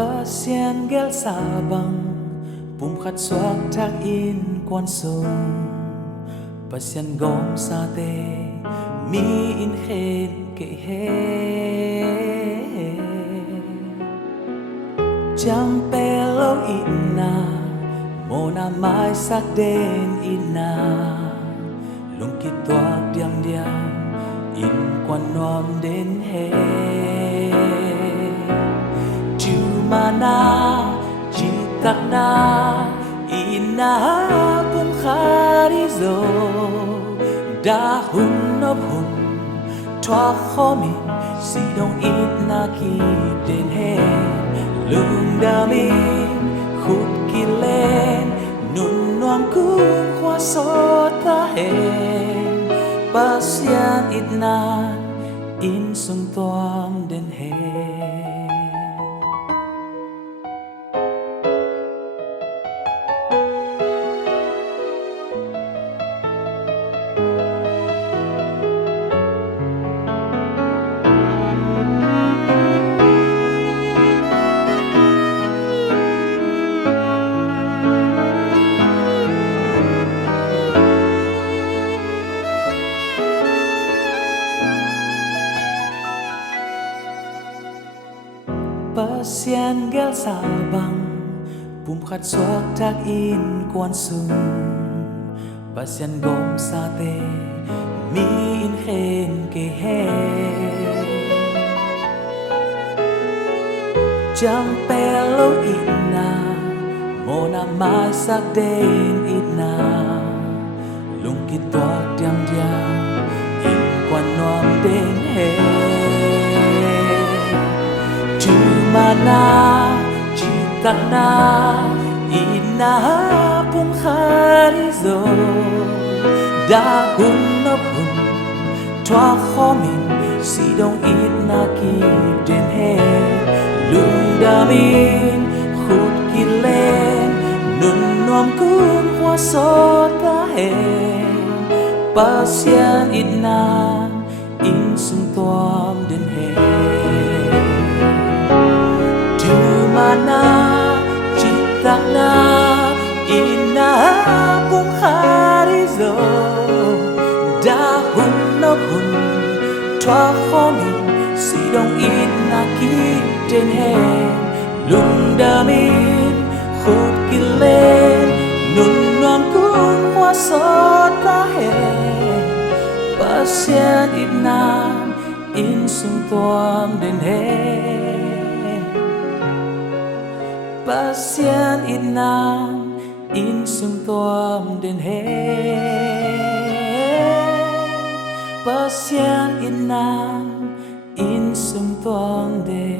Pasien gel sabang pumkhat swak thak in quan sung pasien gom sa te mi in khet ke he chẳng pelo ina mona mai sak den ina lung kit toak diam diam in quan nom den he mana citak na ina pum kharizo dahun nop hun thoa khomin si dong it na ki den he lung damin khut kilen nun nuam kun khwa so ta he pasian it na in sung toam den he Pasien gel sabang pumkhat swak thak in quan sung pasien gom sa te mi in khen ke he chẳng pelo ina mona mai sak den ina lung kit toak diam diam in quan nom den he mana citak na ina pum kharizo dahun nop hun thoa khomin si dong it na ki den he lung damin khut kilen nun nuam kun khwa so ta he pasian it na in sung toam den he mana citak na ina pum kharizo dahun nop hun thoa khomin si dong it na ki den he lung damin khut kilen nun nuam kun khwa so ta he pasian it na in sung toam den he pasien it nam in sung toam den he pasien it nam in sung toam den